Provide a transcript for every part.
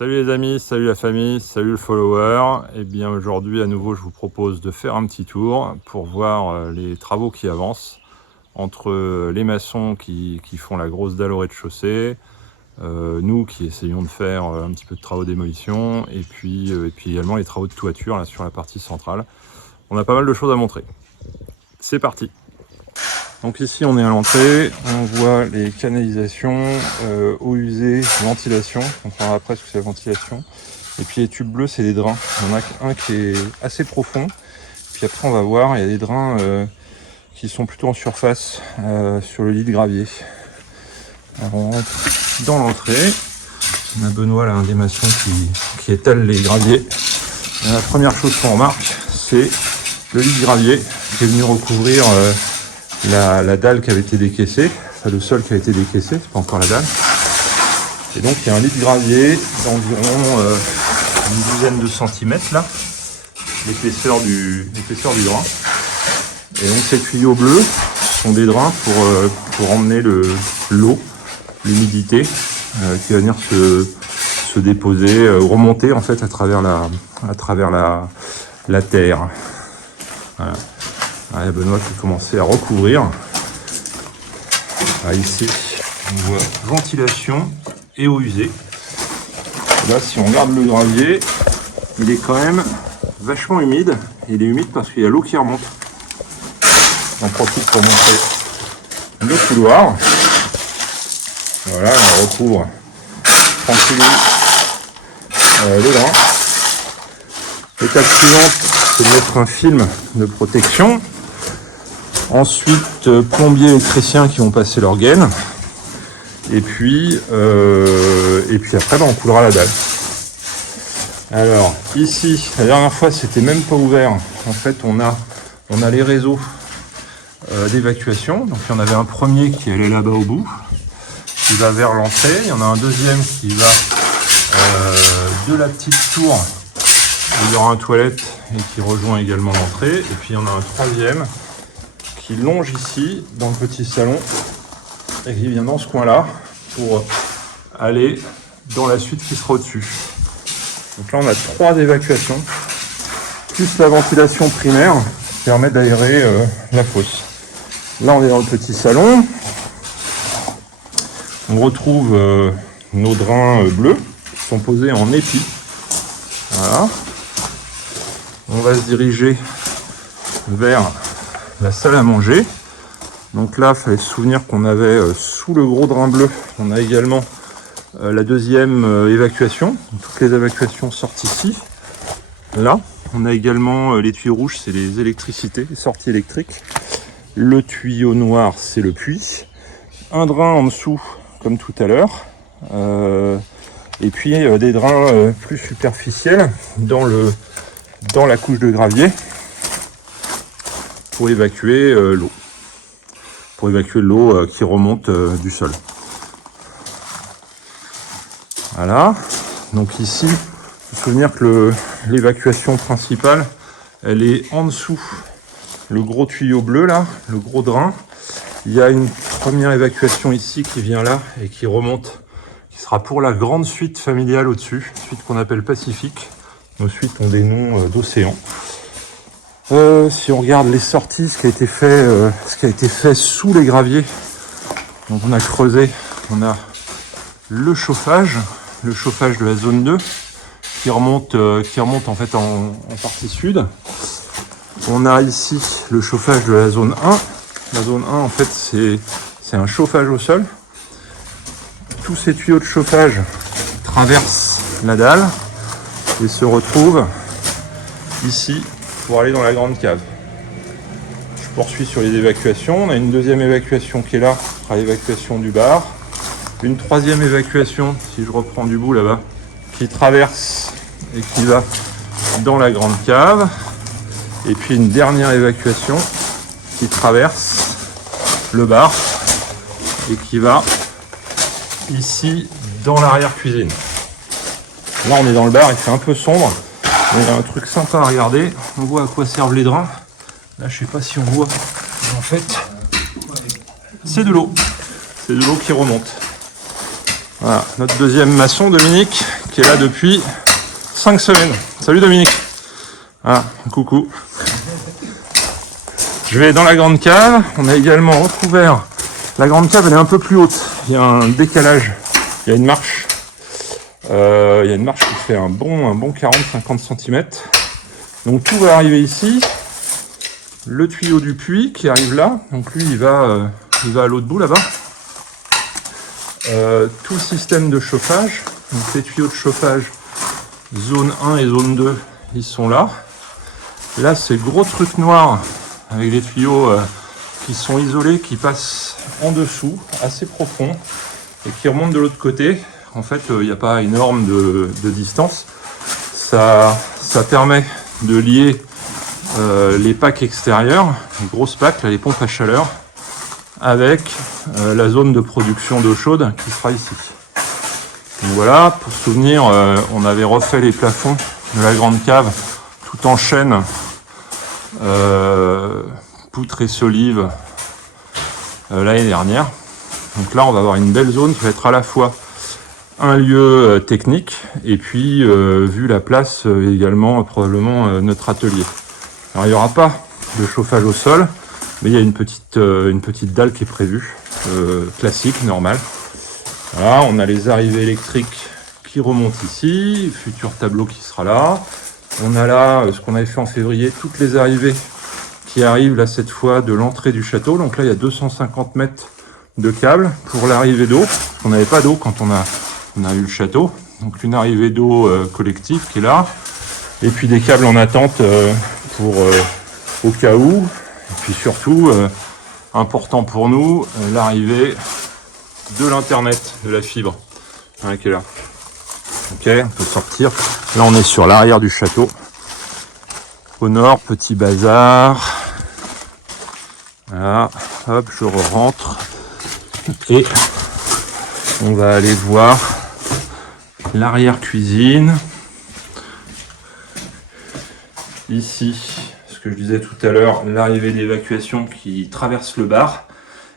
Salut les amis, salut la famille, salut le follower. Et bien aujourd'hui à nouveau je vous propose de faire un petit tour pour voir les travaux qui avancent entre les maçons qui font la grosse dalle au rez-de-chaussée, nous qui essayons de faire un petit peu de travaux de démolition et puis également les travaux de toiture là, sur la partie centrale. On a pas mal de choses à montrer. C'est parti! Donc ici on est à l'entrée, on voit les canalisations, eau usée, ventilation, on verra après ce que c'est la ventilation. Et puis les tubes bleus c'est des drains, il y en a un qui est assez profond, puis après on va voir, il y a des drains qui sont plutôt en surface sur le lit de gravier. Alors on rentre dans l'entrée, on a Benoît là, un des maçons qui étale les graviers. Et la première chose qu'on remarque c'est le lit de gravier qui est venu recouvrir la dalle qui avait été décaissée, enfin le sol qui a été décaissé, c'est pas encore la dalle. Et donc il y a un lit de gravier d'environ une dizaine de centimètres là, l'épaisseur du drain. Et donc ces tuyaux bleus sont des drains pour emmener l'eau, l'humidité qui va venir se déposer, remonter en fait à travers la terre. Voilà. Il y a Benoît qui commençait à recouvrir. Ici, on voit ventilation et eau usée. Là, si on regarde le gravier, il est quand même vachement humide. Il est humide parce qu'il y a l'eau qui remonte. On profite pour montrer le couloir. Voilà, on recouvre tranquillement le drain. L'étape suivante, c'est de mettre un film de protection. Ensuite, plombiers électriciens qui vont passer leur gaine. Et puis après, on coulera la dalle. Alors, ici, la dernière fois, c'était même pas ouvert. En fait, on a les réseaux d'évacuation. Donc, il y en avait un premier qui allait là-bas au bout, qui va vers l'entrée. Il y en a un deuxième qui va de la petite tour, où il y aura un toilette et qui rejoint également l'entrée. Et puis, il y en a un troisième qui longe ici dans le petit salon et qui vient dans ce coin là pour aller dans la suite qui sera au-dessus. Donc là on a 3 évacuations plus la ventilation primaire qui permet d'aérer la fosse. Là on est dans le petit salon, on retrouve nos drains bleus qui sont posés en épi. Voilà, on va se diriger vers la salle à manger. Donc là, il fallait se souvenir qu'on avait sous le gros drain bleu, on a également la deuxième évacuation. Donc, toutes les évacuations sortent ici. Là, on a également les tuyaux rouges, c'est les électricités, les sorties électriques. Le tuyau noir, c'est le puits. Un drain en dessous, comme tout à l'heure. Et puis des drains plus superficiels dans la couche de gravier. Pour évacuer l'eau. Pour évacuer l'eau qui remonte du sol. Voilà. Donc ici, il faut se souvenir que l'évacuation principale, elle est en dessous. Le gros tuyau bleu là, le gros drain. Il y a une première évacuation ici qui vient là et qui remonte, qui sera pour la grande suite familiale au-dessus, suite qu'on appelle Pacifique. Nos suites ont des noms d'océan. Si on regarde les sorties, ce qui a été fait sous les graviers, donc on a creusé, on a le chauffage de la zone 2 qui remonte en fait en partie sud. On a ici le chauffage de la zone 1. La zone 1 en fait c'est un chauffage au sol. Tous ces tuyaux de chauffage traversent la dalle et se retrouvent ici pour aller dans la grande cave. Je poursuis sur les évacuations. On a une deuxième évacuation qui est là, ce sera l'évacuation du bar. Une troisième évacuation, si je reprends du bout là-bas, qui traverse et qui va dans la grande cave. Et puis une dernière évacuation qui traverse le bar et qui va ici dans l'arrière-cuisine. Là on est dans le bar, il fait un peu sombre. Il y a un truc sympa à regarder, on voit à quoi servent les drains. Là je sais pas si on voit, mais en fait c'est de l'eau. C'est de l'eau qui remonte. Voilà, notre deuxième maçon, Dominique, qui qui est là depuis 5 semaines. Salut Dominique. Ah, coucou. Je vais dans la grande cave. On a également recouvert. La grande cave, elle est un peu plus haute. Il y a un décalage. Il y a une marche. Il y a une marche qui fait un bon 40-50 cm. Donc tout va arriver ici. Le tuyau du puits qui arrive là. Donc lui, il va à l'autre bout là-bas. Tout le système de chauffage. Donc les tuyaux de chauffage zone 1 et zone 2, ils sont là. Et là, c'est le gros truc noir avec les tuyaux qui sont isolés, qui passent en dessous, assez profond, et qui remontent de l'autre côté. En fait, il n'y a pas énorme de distance. Ça permet de lier les packs extérieurs, les grosses packs, là, les pompes à chaleur, avec la zone de production d'eau chaude qui sera ici. Donc voilà, pour se souvenir, on avait refait les plafonds de la grande cave tout en chêne, poutre et solive l'année dernière. Donc là, on va avoir une belle zone qui va être à la fois un lieu technique et puis, vu la place, également probablement notre atelier. Alors il n'y aura pas de chauffage au sol, mais il y a une petite dalle qui est prévue, classique, normale. Voilà, on a les arrivées électriques qui remontent ici, futur tableau qui sera là. On a là ce qu'on avait fait en février, toutes les arrivées qui arrivent là cette fois de l'entrée du château. Donc là, il y a 250 mètres de câbles pour l'arrivée d'eau. On n'avait pas d'eau quand on a eu le château. Donc une arrivée d'eau collective qui est là. Et puis des câbles en attente pour au cas où. Et puis surtout, important pour nous, l'arrivée de l'internet, de la fibre, hein, qui est là. Ok, on peut sortir. Là, on est sur l'arrière du château. Au nord, petit bazar. Voilà, hop, je rentre. Et on va aller voir l'arrière-cuisine. Ici, ce que je disais tout à l'heure, l'arrivée d'évacuation qui traverse le bar.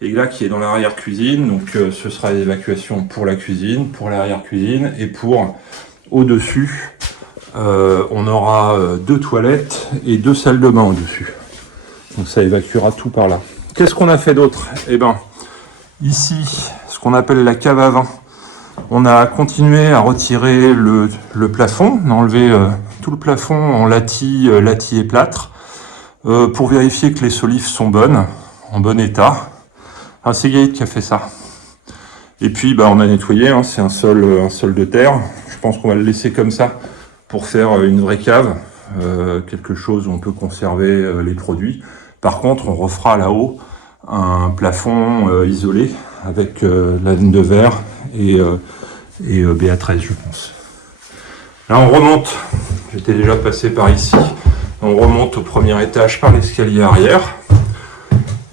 Et là, qui est dans l'arrière-cuisine, donc ce sera l'évacuation pour la cuisine, pour l'arrière-cuisine, et pour au-dessus, on aura 2 toilettes et 2 salles de bain au-dessus. Donc ça évacuera tout par là. Qu'est-ce qu'on a fait d'autre? Eh ben, ici, ce qu'on appelle la cave à vin, on a continué à retirer le plafond, on a enlevé tout le plafond en latis et plâtre, pour vérifier que les solives sont bonnes, en bon état. Ah, c'est Gaël qui a fait ça. Et puis on a nettoyé, hein, c'est un sol de terre. Je pense qu'on va le laisser comme ça pour faire une vraie cave, quelque chose où on peut conserver les produits. Par contre, on refera là-haut un plafond isolé avec laine de verre et BA13, je pense. Là, on remonte. J'étais déjà passé par ici. On remonte au premier étage par l'escalier arrière.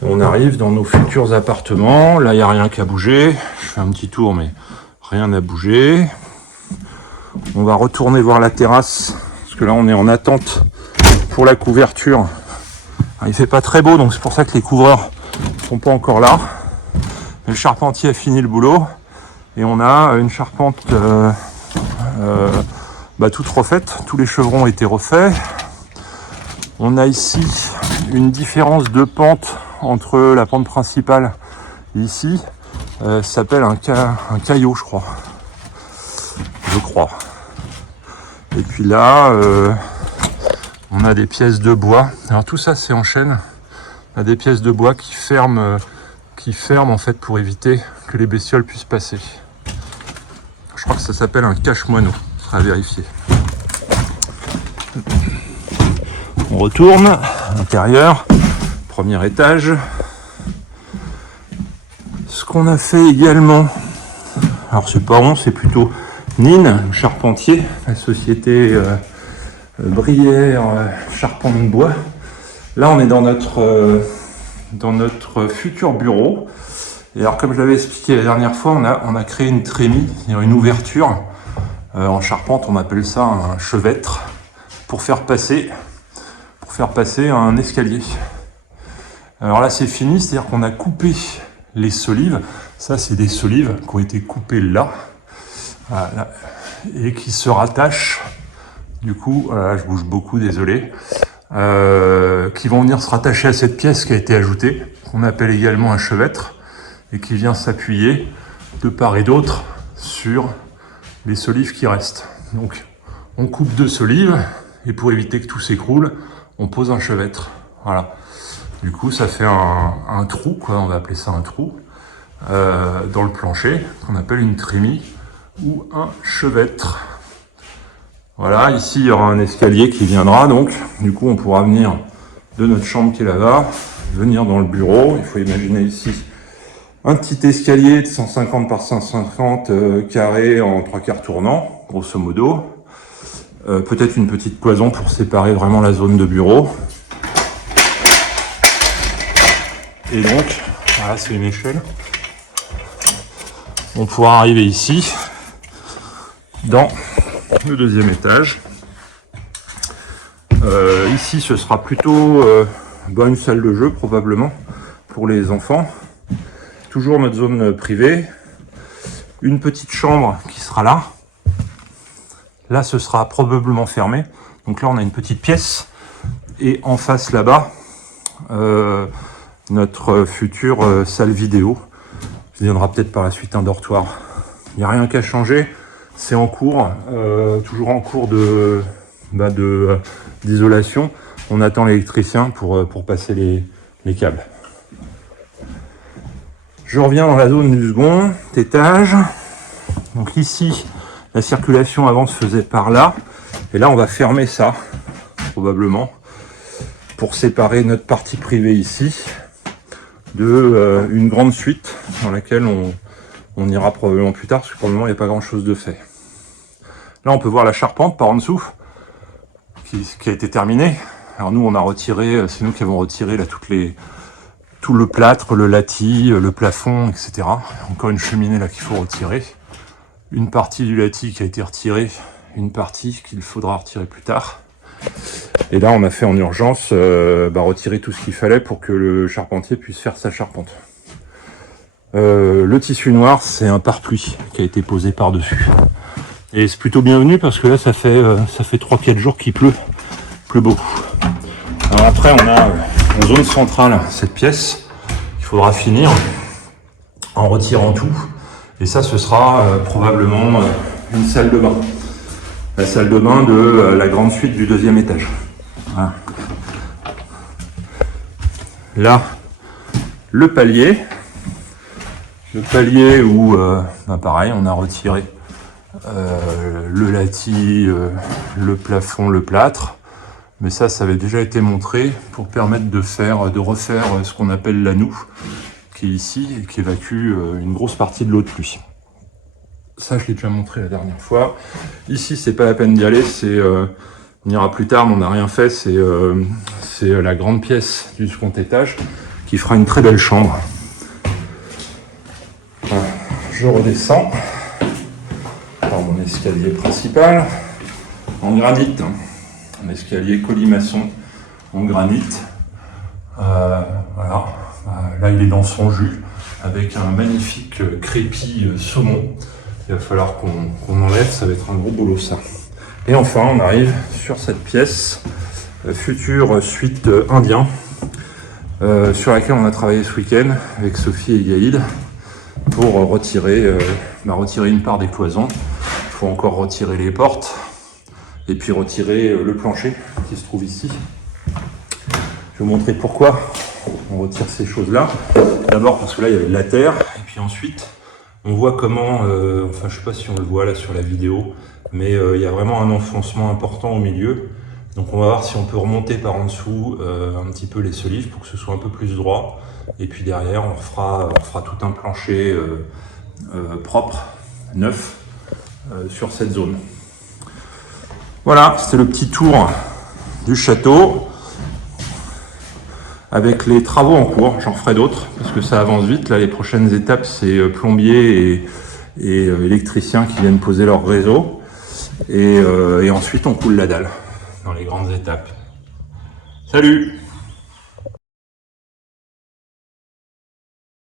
On arrive dans nos futurs appartements. Là, il n'y a rien qu'à bouger. Je fais un petit tour, mais rien n'a bougé. On va retourner voir la terrasse, parce que là, on est en attente pour la couverture. Alors, il fait pas très beau, donc c'est pour ça que les couvreurs sont pas encore là. Le charpentier a fini le boulot. Et on a une charpente toute refaite. Tous les chevrons ont été refaits. On a ici une différence de pente entre la pente principale et ici. Ça s'appelle un caillot, je crois. Et puis là, on a des pièces de bois. Alors tout ça, c'est en chêne. On a des pièces de bois qui ferment en fait pour éviter que les bestioles puissent passer. Je crois que ça s'appelle un cache-moineau. Ce sera à vérifier. On retourne à l'intérieur, premier étage. Ce qu'on a fait également, alors c'est pas on, c'est plutôt Nine, charpentier, la société Brière Charpente de Bois. Là, on est dans notre futur bureau. Et alors, comme je l'avais expliqué la dernière fois, on a créé une trémie, c'est-à-dire une ouverture. En charpente, on appelle ça un chevêtre, pour faire passer un escalier. Alors là, c'est fini, c'est-à-dire qu'on a coupé les solives. Ça, c'est des solives qui ont été coupées là. Voilà, là. et qui se rattachent, du coup, je bouge beaucoup, désolé, qui vont venir se rattacher à cette pièce qui a été ajoutée, qu'on appelle également un chevêtre, et qui vient s'appuyer de part et d'autre sur les solives qui restent. Donc on coupe 2 solives, et pour éviter que tout s'écroule, on pose un chevêtre. Voilà. Du coup, ça fait un trou, quoi, on va appeler ça un trou, dans le plancher, qu'on appelle une trémie ou un chevêtre. Voilà, ici il y aura un escalier qui viendra, donc du coup on pourra venir de notre chambre qui est là-bas, venir dans le bureau. Il faut imaginer ici un petit escalier de 150 par 150 carrés en 3/4 tournant, grosso modo. Peut-être une petite cloison pour séparer vraiment la zone de bureau. Et donc, voilà, c'est une échelle. On pourra arriver ici, dans le 2e étage. Ici, ce sera plutôt une salle de jeu, probablement, pour les enfants. Toujours notre zone privée. Une petite chambre qui sera là. Là, ce sera probablement fermé. Donc là, on a une petite pièce. Et en face, là-bas, notre future salle vidéo. Il viendra peut-être par la suite un dortoir. Il n'y a rien qu'à changer. C'est en cours, toujours en cours d'isolation. On attend l'électricien pour passer les câbles. Je reviens dans la zone du second étage. Donc ici, la circulation avant se faisait par là. Et là, on va fermer ça, probablement, pour séparer notre partie privée ici de une grande suite dans laquelle on ira probablement plus tard, parce que pour le moment, il n'y a pas grand-chose de fait. Là, on peut voir la charpente par en dessous, qui a été terminée. Alors nous, on a retiré, c'est nous qui avons retiré là tout le plâtre, le lati, le plafond, etc. Encore une cheminée là qu'il faut retirer. Une partie du lati qui a été retirée, une partie qu'il faudra retirer plus tard. Et là, on a fait en urgence retirer tout ce qu'il fallait pour que le charpentier puisse faire sa charpente. Le tissu noir, c'est un pare-pluie qui a été posé par-dessus. Et c'est plutôt bienvenu parce que là, ça fait 3-4 jours qu'il pleut beaucoup. Alors après, on a en zone centrale cette pièce qu'il faudra finir en retirant tout. Et ça, ce sera probablement une salle de bain. La salle de bain de la grande suite du 2e étage. Voilà. Là, le palier. Le palier où, pareil, on a retiré le lati, le plafond, le plâtre. Mais ça avait déjà été montré pour permettre de refaire ce qu'on appelle l'ANOU, qui est ici et qui évacue une grosse partie de l'eau de pluie. Ça, je l'ai déjà montré la dernière fois. Ici, c'est pas la peine d'y aller, on ira plus tard, mais on n'a rien fait. C'est la grande pièce du second étage qui fera une très belle chambre. Voilà. Je redescends par mon escalier principal en granit. Un escalier colimaçon en granit. Voilà. Là, il est dans son jus avec un magnifique crépi saumon. Il va falloir qu'on enlève, ça va être un gros boulot ça. Et enfin, on arrive sur cette pièce, future suite indien, sur laquelle on a travaillé ce week-end avec Sophie et Gaïd pour retirer une part des cloisons. Il faut encore retirer les portes et puis retirer le plancher qui se trouve ici. Je vais vous montrer pourquoi on retire ces choses-là. D'abord parce que là, il y avait de la terre, et puis ensuite, on voit comment, je sais pas si on le voit là sur la vidéo, mais il y a vraiment un enfoncement important au milieu. Donc on va voir si on peut remonter par en dessous un petit peu les solives pour que ce soit un peu plus droit. Et puis derrière, on fera tout un plancher propre, neuf, sur cette zone. Voilà, c'était le petit tour du château. Avec les travaux en cours, j'en ferai d'autres, parce que ça avance vite. Là, les prochaines étapes, c'est plombiers et électriciens qui viennent poser leur réseau. Et ensuite, on coule la dalle dans les grandes étapes. Salut!